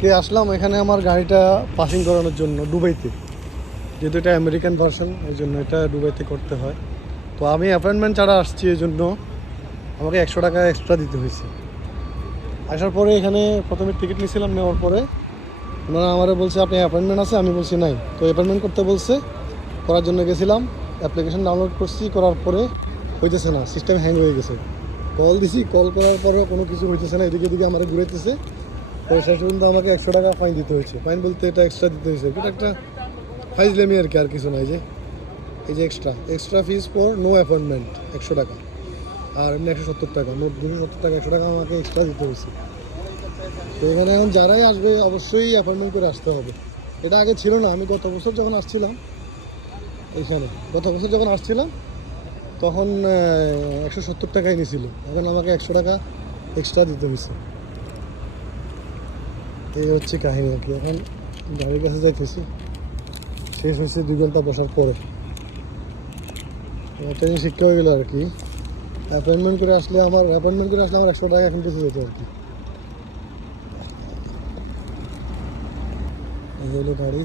কে আসলাম এখানে আমার গাড়িটা পাসিং করানোর জন্য দুবাইতে, যেহেতু এটা আমেরিকান ভার্সন এই জন্য এটা দুবাইতে করতে হয়। তো আমি অ্যাপয়েন্টমেন্ট ছাড়া আসছি, এই জন্য আমাকে 100 টাকা এক্সট্রা দিতে হয়েছে। আসার পরে এখানে প্রথমে টিকিট নিয়েছিলাম, নেওয়ার পরে ওনারা আমারে বলছে আপনি অ্যাপয়েন্টমেন্ট আছে, আমি বলছি নাই। তো অ্যাপয়েন্টমেন্ট করতে বলছে, করার জন্য গেছিলাম, অ্যাপ্লিকেশন ডাউনলোড করছি, করার পরে হইতেছে না, সিস্টেম হ্যাং হয়ে গেছে। কল দিছি, কল করার পরেও কোনো কিছু হইতেছে না, এদিকে এদিকে আমার ঘুরাইতেছে। তো শেষ পর্যন্ত আমাকে 100 টাকা ফাইন দিতে হয়েছে। ফাইন বলতে এটা এক্সট্রা দিতে হয়েছে, এটা একটা ফাইজলেমি আর কি, আর কিছু নাই। এই যে extra fees for no appointment 100 টাকা, আর এমনি 170 টাকা, মোট 270 টাকা, 100 টাকা আমাকে এক্সট্রা দিতে হয়েছে। তো এখানে এখন যারাই আসবে অবশ্যই অ্যাপয়েন্টমেন্ট করে আসতে হবে। এটা আগে ছিল না, আমি গত বছর যখন আসছিলাম তখন 170 টাকাই নিয়েছিল, এখন আমাকে 100 টাকা এক্সট্রা দিতে হয়েছে। এই হচ্ছে কাহিনী আর কি। এখন গাড়ির কাছে যাইতেছি, শেষ হয়েছে 2 ঘন্টা বসার পরে। একটা জিনিস শিক্ষা হয়ে গেলো আর কি, অ্যাপয়েন্টমেন্ট করে আসলে আমার 100 টাকা এখন বেঁচে যেত আর কি। এই হলো গাড়ি।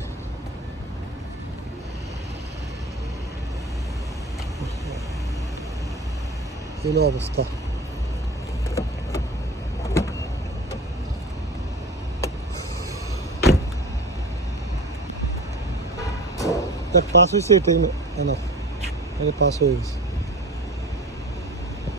এই হলো অবস্থা। তা পাস হয়েছে, এটাই এনাফ, পাস হয়ে গেছে।